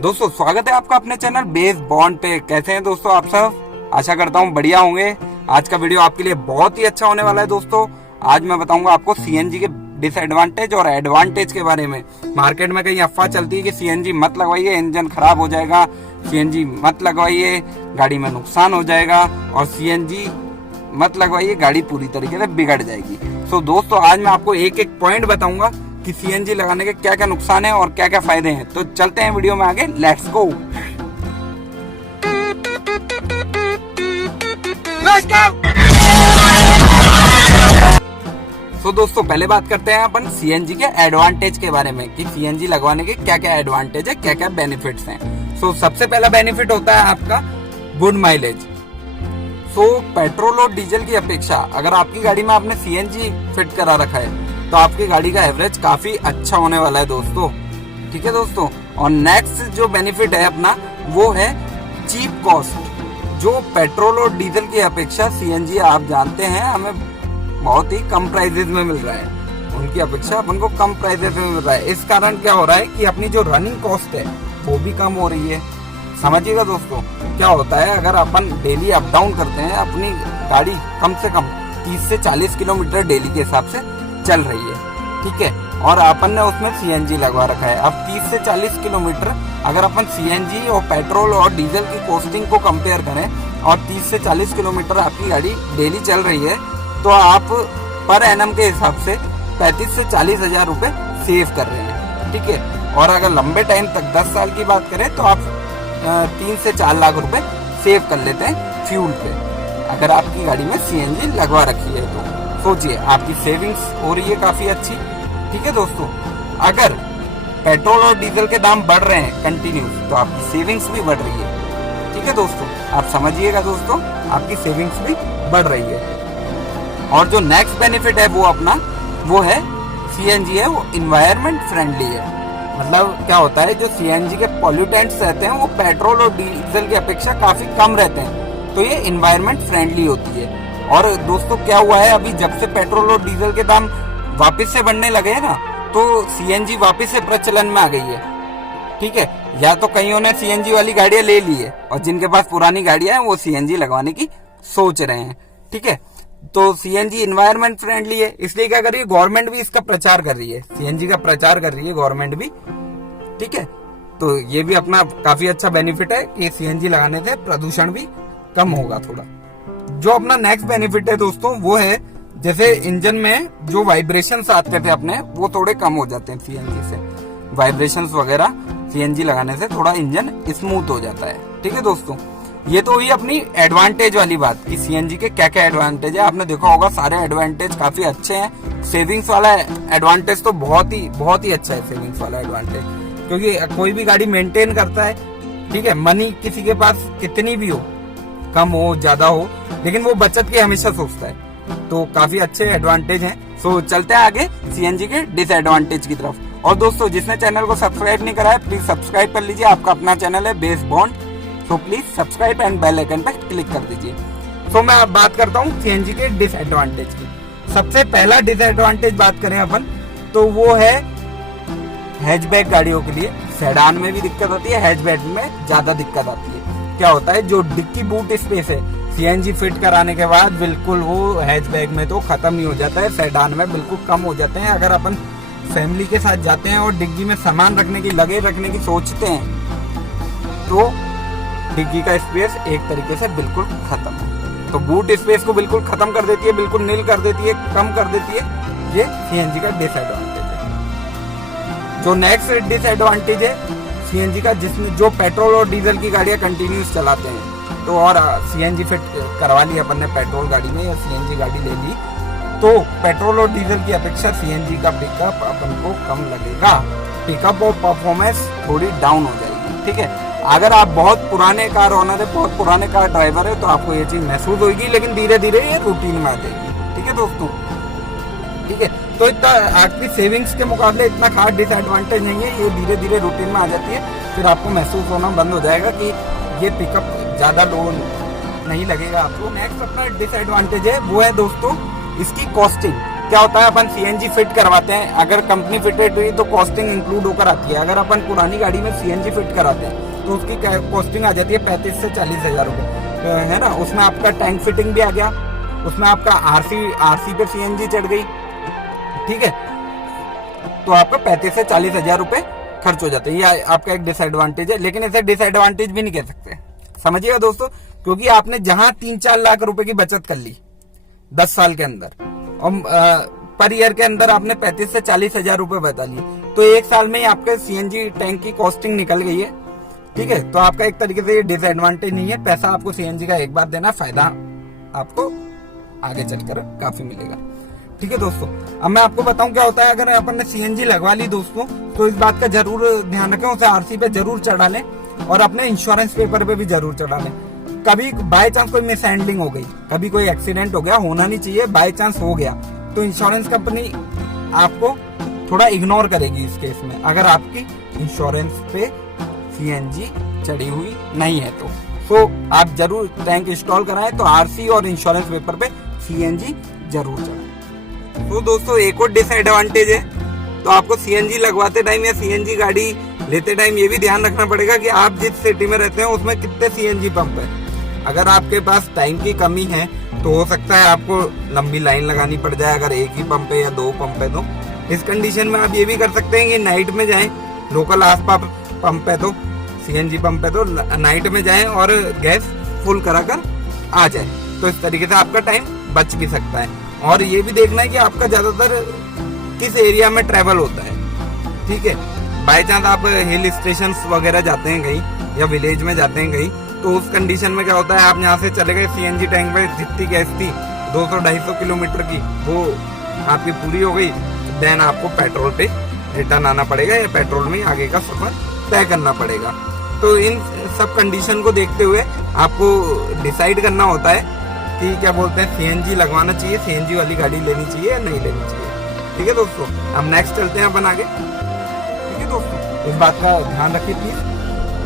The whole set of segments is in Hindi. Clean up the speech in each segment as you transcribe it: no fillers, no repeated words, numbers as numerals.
दोस्तों स्वागत है आपका अपने चैनल बेस बॉन्ड पे। कैसे हैं दोस्तों आप सब? आशा करता हूँ बढ़िया होंगे। आज का वीडियो आपके लिए बहुत ही अच्छा होने वाला है दोस्तों। आज मैं बताऊंगा आपको सीएनजी के डिसएडवांटेज और एडवांटेज के बारे में। मार्केट में कहीं अफवाह चलती है कि सीएनजी मत लगवाइए, इंजन खराब हो जाएगा, सीएनजी मत लगवाइए, गाड़ी में नुकसान हो जाएगा, और सीएनजी मत लगवाइए, गाड़ी पूरी तरीके से बिगड़ जाएगी। तो दोस्तों आज मैं आपको एक एक पॉइंट बताऊंगा कि सीएनजी लगाने के क्या क्या नुकसान है और क्या क्या फायदे हैं। तो चलते हैं वीडियो में आगे, लेट्स गो। तो दोस्तों पहले बात करते हैं अपन सीएनजी के एडवांटेज के बारे में कि सीएनजी लगवाने के क्या क्या एडवांटेज है, क्या क्या बेनिफिट्स हैं। सबसे पहला बेनिफिट होता है आपका गुड माइलेज। पेट्रोल और डीजल की अपेक्षा अगर आपकी गाड़ी में आपने सीएनजी फिट करा रखा है तो आपकी गाड़ी का एवरेज काफी अच्छा होने वाला है दोस्तों। ठीक है दोस्तों। और नेक्स्ट जो बेनिफिट है अपना वो है चीप कॉस्ट। जो पेट्रोल और डीजल की अपेक्षा सीएनजी आप जानते हैं हमें बहुत ही कम प्राइसेस में मिल रहा है, उनकी अपेक्षा अपन को कम प्राइसेस में मिल रहा है। इस कारण क्या हो रहा है कि अपनी जो रनिंग कॉस्ट है वो भी कम हो रही है। समझिएगा दोस्तों क्या होता है, अगर अपन डेली अप डाउन करते हैं, अपनी गाड़ी कम से कम 30 से 40 किलोमीटर डेली के हिसाब से चल रही है, ठीक है, और अपन ने उसमें सीएनजी लगवा रखा है। अब 30 से 40 किलोमीटर अगर अपन सीएनजी और पेट्रोल और डीजल की कॉस्टिंग को कंपेयर करें और 30 से 40 किलोमीटर आपकी गाड़ी डेली चल रही है तो आप पर एनम के हिसाब से 35 से 40 हजार रुपए सेव कर रहे हैं, ठीक है। और अगर लंबे टाइम तक 10 साल की बात करें तो आप 3 से 4 लाख रुपए सेव कर लेते हैं फ्यूल पे, अगर आपकी गाड़ी में सीएनजी लगवा रखी है तो सोचिए आपकी सेविंग्स हो रही है काफी अच्छी। ठीक है दोस्तों, अगर पेट्रोल और डीजल के दाम बढ़ रहे हैं कंटिन्यूस तो आपकी सेविंग्स भी बढ़ रही है। ठीक है दोस्तों, आप समझिएगा दोस्तों, आपकी सेविंग्स भी बढ़ रही है। और जो नेक्स्ट बेनिफिट है वो अपना वो है सीएनजी है वो इन्वायरमेंट फ्रेंडली है। मतलब क्या होता है, जो सीएनजी के पॉल्यूटेंट्स रहते हैं वो पेट्रोल और डीजल की अपेक्षा काफी कम रहते हैं, तो ये इन्वायरमेंट फ्रेंडली होती है। और दोस्तों क्या हुआ है, अभी जब से पेट्रोल और डीजल के दाम वापस से बढ़ने लगे हैं ना तो सीएनजी वापस से प्रचलन में आ गई है। ठीक है, या तो कईयों ने सीएनजी वाली गाड़ियां ले ली है और जिनके पास पुरानी गाड़ियां हैं वो सीएनजी लगवाने की सोच रहे हैं। ठीक है, तो सीएनजी इन्वायरमेंट फ्रेंडली है, इसलिए क्या कर रही है गवर्नमेंट भी इसका प्रचार कर रही है, सीएनजी का प्रचार कर रही है गवर्नमेंट भी। ठीक है, तो ये भी अपना काफी अच्छा बेनिफिट है कि सीएनजी लगाने से प्रदूषण भी कम होगा थोड़ा। जो अपना नेक्स्ट बेनिफिट है दोस्तों वो है जैसे इंजन में जो वाइब्रेशंस आते थे अपने वो थोड़े कम हो जाते हैं सीएनजी से। वाइब्रेशंस वगैरह सीएनजी लगाने से थोड़ा इंजन स्मूथ हो जाता है। ठीक है दोस्तों, ये तो हुई अपनी एडवांटेज वाली बात कि सीएनजी के क्या क्या एडवांटेज है। आपने देखा होगा सारे एडवांटेज काफी अच्छे हैं। सेविंग्स वाला एडवांटेज तो बहुत ही अच्छा है सेविंग्स वाला एडवांटेज, क्योंकि कोई भी गाड़ी मेंटेन करता है। ठीक है, मनी किसी के पास कितनी भी हो, कम हो ज्यादा हो, लेकिन वो बचत की हमेशा सोचता है, तो काफी अच्छे एडवांटेज हैं। चलते हैं आगे सीएनजी के डिसएडवांटेज की तरफ। और दोस्तों जिसने चैनल को सब्सक्राइब नहीं करा है प्लीज सब्सक्राइब कर लीजिए, आपका अपना चैनल है बेस बॉन्ड, तो please subscribe and bell icon पर क्लिक कर दीजिए। मैं अब बात करता हूँ सीएनजी के डिसएडवांटेज की। सबसे पहला डिसएडवांटेज बात करें अपन तो वो है हैचबैक गाड़ियों के लिए। सेडान में भी दिक्कत आती है, हैचबैक में ज्यादा दिक्कत आती है। क्या होता है, जो डिक्की बूट स्पेस है सीएनजी फिट कराने के बाद बिल्कुल वो हैचबैक में तो खत्म ही हो जाता है, सेडान में बिल्कुल कम हो जाते हैं। अगर अपन फैमिली के साथ जाते हैं और डिग्गी में सामान रखने की लगेज रखने की सोचते हैं तो डिग्गी का स्पेस एक तरीके से बिल्कुल खत्म है। तो बूट स्पेस को बिल्कुल खत्म कर देती है, बिल्कुल नील कर देती है, कम कर देती है। ये सीएनजी का डिसएडवांटेज है। जो नेक्स्ट डिसएडवांटेज है सीएनजी का, जिसमें जो पेट्रोल और डीजल की गाड़ियां कंटिन्यूस चलाते हैं तो और सीएनजी फिट करवा ली अपन ने पेट्रोल गाड़ी में या सीएनजी गाड़ी ले ली तो पेट्रोल और डीजल की अपेक्षा सीएनजी का पिकअप अपन को कम लगेगा, पिकअप और परफॉर्मेंस थोड़ी डाउन हो जाएगी। ठीक है, अगर आप बहुत पुराने कार ओनर है, बहुत पुराने कार ड्राइवर है तो आपको ये चीज महसूस होगी, लेकिन धीरे धीरे ये रूटीन में आ जाएगी। ठीक है दोस्तों, ठीक है, तो इतना आपकी सेविंग्स के मुकाबले इतना खास डिसएडवांटेज नहीं है, ये धीरे धीरे रूटीन में आ जाती है, फिर आपको महसूस होना बंद हो जाएगा कि ये पिकअप ज्यादा लो नहीं लगेगा आपको। नेक्स्ट अपना डिसएडवांटेज है वो है दोस्तों इसकी कॉस्टिंग। क्या होता है, अपन सीएनजी फिट करवाते हैं, अगर कंपनी फिटेड हुई तो कॉस्टिंग इंक्लूड होकर आती है। अगर अपन पुरानी गाड़ी में सीएनजी फिट कराते हैं तो उसकी कॉस्टिंग आ जाती है 35 से 40 हजार रुपये, है ना। उसमें आपका टैंक फिटिंग भी आ गया, उसमें आपका आरसी पे सीएनजी चढ़ गई, ठीक है, तो आपका 35 से 40 हजार रुपये खर्च हो जाते हैं। ये आपका एक डिसएडवांटेज है, लेकिन इसे डिसएडवांटेज भी नहीं कह सकते, समझिएगा दोस्तों, क्योंकि आपने जहां 3-4 लाख रुपए की बचत कर ली 10 साल के अंदर, और पर ईयर के अंदर आपने 35 से 40 हजार रुपए बता लिए, तो एक साल में ही आपके सीएनजी टैंक की कॉस्टिंग निकल गई है, ठीक है। तो आपका एक तरीके से ये डिसएडवांटेज नहीं है, पैसा आपको सीएनजी का एक बार देना, फायदा आपको आगे चलकर काफी मिलेगा, ठीक है दोस्तों। अब मैं आपको बताऊं क्या होता है, अगर अपन ने सीएनजी लगवा ली दोस्तों, तो इस बात का जरूर ध्यान रखें, उसे आरसी पे जरूर चढ़ा लें और अपने इंश्योरेंस पेपर पे भी जरूर चढ़ा लें। कभी बाय चांस कोई मिस हैंडलिंग हो गई, कभी कोई एक्सीडेंट हो गया, होना नहीं चाहिए, बाय चांस हो गया, तो इंश्योरेंस कंपनी आपको थोड़ा इग्नोर करेगी इस केस में, अगर आपकी इंश्योरेंस पे सीएनजी चढ़ी हुई नहीं है तो आप जरूर टैंक इंस्टॉल कराएं, तो आरसी और इंश्योरेंस पेपर पे सीएनजी जरूर चढ़ाएं। तो दोस्तों एक और डिसएडवांटेज है, तो आपको सीएनजी लगवाते टाइम या सीएनजी गाड़ी लेते टाइम ये भी ध्यान रखना पड़ेगा कि आप जिस सिटी में रहते हैं उसमें कितने सीएनजी पंप है। अगर आपके पास टाइम की कमी है तो हो सकता है आपको लंबी लाइन लगानी पड़ जाए, अगर एक ही पंप है या 2 पंप है तो। इस कंडीशन में आप ये भी कर सकते हैं कि नाइट में जाएं, लोकल आसपास पंप है तो, सीएनजी पंप है तो नाइट में जाएं और गैस फुल कराकर आ जाए, तो इस तरीके से आपका टाइम बच भी सकता है। और ये भी देखना है कि आपका ज्यादातर किस एरिया में ट्रेवल होता है, ठीक है। बाय चांस आप हिल स्टेशन वगैरह जाते हैं कहीं या विलेज में जाते हैं कहीं, तो उस कंडीशन में क्या होता है, आप यहाँ से चले गए सीएनजी टैंक पे, जितनी गैस थी 200-250 किलोमीटर की वो आपकी पूरी हो गई, देन आपको पेट्रोल पे रिटर्न आना पड़ेगा या पेट्रोल में आगे का सफर तय करना पड़ेगा। तो इन सब कंडीशन को देखते हुए आपको डिसाइड करना होता है कि क्या बोलते हैं, सीएनजी लगवाना चाहिए, सीएनजी वाली गाड़ी लेनी चाहिए या नहीं लेनी चाहिए, ठीक है दोस्तों। अब नेक्स्ट चलते हैं अपन आगे, ठीक है दोस्तों, इस बात का ध्यान रखिए प्लीज,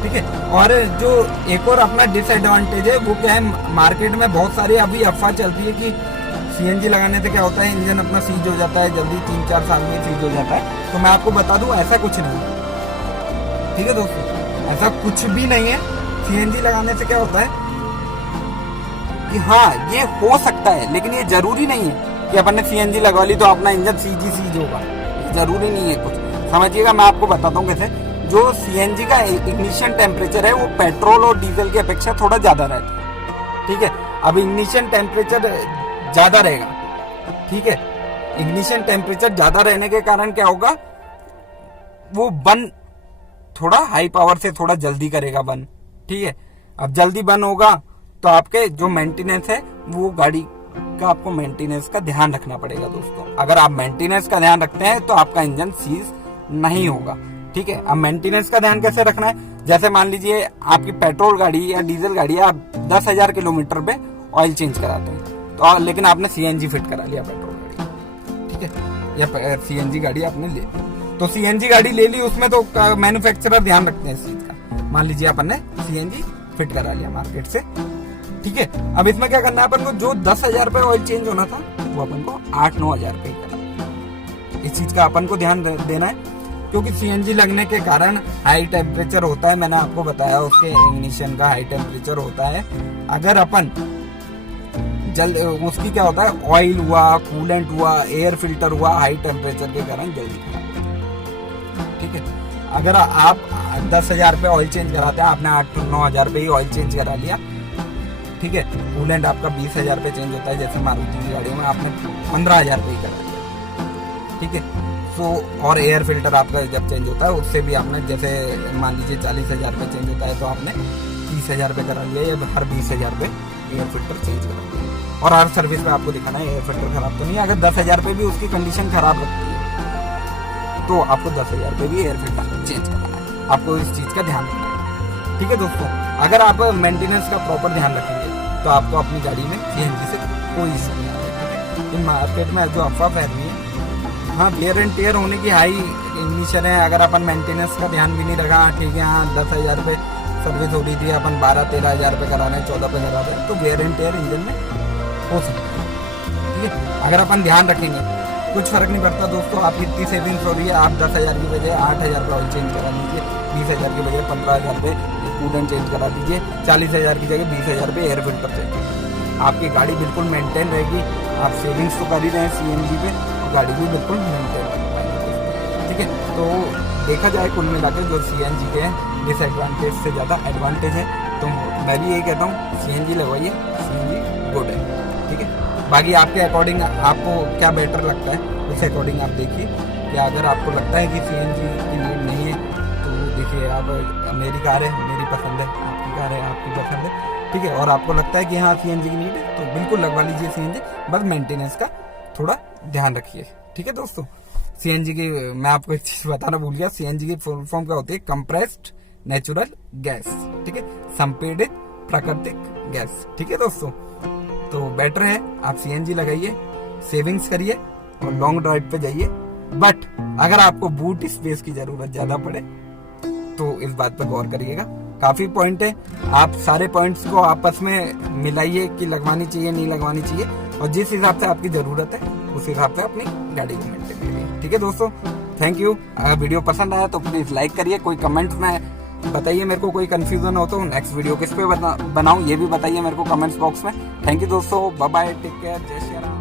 ठीक है। और जो एक और अपना डिसएडवांटेज है वो क्या है, मार्केट में बहुत सारी अभी अफवाह चलती है कि सीएनजी लगाने से क्या होता है, इंजन अपना सीज हो जाता है जल्दी, 3-4 साल में सीज हो जाता है। तो मैं आपको बता दूं ऐसा कुछ नहीं है, ठीक है दोस्तों, ऐसा कुछ भी नहीं है। सीएनजी लगाने से क्या होता है कि हाँ ये हो सकता है, लेकिन ये जरूरी नहीं है कि अपन ने सीएनजी लगवा ली तो अपना इंजन सीज होगा, जरूरी नहीं है कुछ, समझिएगा। मैं आपको बताता हूँ कैसे। जो सीएनजी का इग्निशन टेम्परेचर है वो पेट्रोल और डीजल की अपेक्षा थोड़ा ज्यादा रहता है, ठीक है। अब इग्निशन टेम्परेचर ज्यादा रहेगा, ठीक है। इग्निशन टेम्परेचर ज्यादा रहने के कारण क्या होगा, वो बर्न थोड़ा हाई पावर से थोड़ा जल्दी करेगा बर्न, ठीक है। अब जल्दी बर्न होगा तो आपके जो मेंटेनेंस है वो गाड़ी का आपको मेंटेनेंस का ध्यान रखना पड़ेगा दोस्तों। अगर आप मेंटेनेंस का ध्यान रखते हैं तो आपका इंजन सीज नहीं होगा, ठीक है। अब मेंटेनेंस का ध्यान कैसे रखना है, जैसे मान लीजिए आपकी पेट्रोल गाड़ी या डीजल गाड़ी है, आप 10,000 किलोमीटर पे ऑयल चेंज कराते हैं, तो लेकिन आपने सीएनजी फिट करा लिया पेट्रोल गाड़ी, ठीक है, या सीएनजी गाड़ी आपने ले ली, तो सीएनजी गाड़ी ले ली, उसमें तो मैन्युफैक्चरर ध्यान रखते हैं इस चीज का। मान लीजिए अपन ने सीएनजी फिट करा लिया मार्केट से, ठीक है। अब इसमें क्या करना है, अपन को जो 10,000 पे ऑयल चेंज होना था वो अपन को 8-9 हजार पे करना। इस चीज का अपन को ध्यान देना है, क्योंकि सीएनजी लगने के कारण हाई टेम्परेचर होता है, मैंने आपको बताया उसके इग्निशन का हाई टेम्परेचर होता है। अगर अपन उसकी क्या होता है, ऑयल हुआ, कूलेंट हुआ, एयर फिल्टर हुआ, हाई टेम्परेचर के कारण जल्दी खराब, ठीक है। अगर आप 10,000 पे ऑयल चेंज कराते हैं, आपने 8-9 हजार पे ही ऑयल चेंज करा लिया, ठीक है। कूलेंट आपका 20,000 पे चेंज होता है, जैसे मारुति की गाड़ियों में आपने 15,000 पे ही करा लिया, ठीक है। तो और एयर फिल्टर आपका जब चेंज होता है उससे भी आपने, जैसे मान लीजिए 40,000 पे चेंज होता है तो आपने 30,000 पे करा लिया, या हर 20,000 पे एयर फिल्टर चेंज करा लिया। और हर सर्विस में आपको दिखाना है एयर फिल्टर खराब तो नहीं है। अगर 10,000 पे भी उसकी कंडीशन खराब लगती है तो आपको 10,000 पे भी एयर फिल्टर चेंज कराना है, आपको इस चीज का ध्यान रखना है, ठीक है दोस्तों। अगर आप मेंटेनेंस का प्रॉपर ध्यान रखेंगे तो आपको अपनी गाड़ी में सीएनजी से कोई इशू नहीं आएगा, ठीक है। इन मार्केट में जो अफवाह फैल रही है, हाँ वेयर एंड टेयर होने की हाई इग्निशन है, अगर अपन मेंटेनेंस का ध्यान भी नहीं रखा, ठीक है, हाँ 10,000 पे सर्विस हो रही थी, अपन 12-13 हजार पे करा रहे हैं, 14 पे करा रहे हैं, तो वेयर एंड टेयर इंजन में हो सकता है, ठीक है। अगर अपन ध्यान रखेंगे कुछ फर्क नहीं पड़ता दोस्तों। आपकी इतनी सेविंग्स हो रही है, आप 10,000 की बजाय 8,000 का ऑयल चेंज करा लीजिए, 20,000 की बजाय 15,000 पे कूलेंट चेंज करा लीजिए, 40,000 की जगह 20,000 पे एयर फिल्टर चेंज। आपकी गाड़ी बिल्कुल मेंटेन रहेगी। आप सेविंग्स तो कर ही रहे हैं सीएनजी पे, गाड़ी भी बिल्कुल मेंटेन रहेगी। ठीक है, तो देखा जाए कुल मिला के जो सीएनजी के हैं डिसएडवांटेज से ज़्यादा एडवांटेज है। तो मैं भी यही कहता हूँ सीएनजी लगवाइए, सीएनजी गुड है। ठीक है, बाकी आपके अकॉर्डिंग आपको क्या बेटर लगता है उस अकॉर्डिंग आप देखिए। या अगर आपको लगता है कि सीएनजी की नीड नहीं है तो देखिए, आप मेरी कार है, मेरी पसंद है, आपकी कार है, आपकी पसंद है। ठीक है, और आपको लगता है कि हाँ सीएनजी की नीड है तो बिल्कुल लगवा लीजिए सीएनजी, बस मेंटेनेंस का थोड़ा ध्यान रखिए। ठीक है दोस्तों, सीएनजी की मैं आपको एक चीज बताना भूल गया, सीएनजी की फुल फॉर्म क्या होती है? Compressed natural gas. ठीक है, संपीड़ित प्राकृतिक गैस। ठीक है दोस्तों, तो बेटर है आप सीएनजी लगाइए, सेविंग्स करिए और लॉन्ग ड्राइव पे जाइए। बट अगर आपको बूट स्पेस की जरूरत ज्यादा पड़े तो इस बात पर गौर करिएगा। काफी पॉइंट है, आप सारे पॉइंट्स को आपस में मिलाइए कि लगवानी चाहिए नहीं लगवानी चाहिए, और जिस हिसाब से आपकी जरूरत है उस हिसाब से अपनी गाड़ी को मेंटेन करिए। ठीक है दोस्तों, थैंक यू। अगर वीडियो पसंद आया तो प्लीज लाइक करिए, कोई कमेंट में बताइए मेरे को, कोई कंफ्यूजन हो तो नेक्स्ट वीडियो किस पे बनाऊं ये भी बताइए मेरे को कमेंट्स बॉक्स में। थैंक यू दोस्तों, बाय बाय, टेक केयर, जय श्री राम।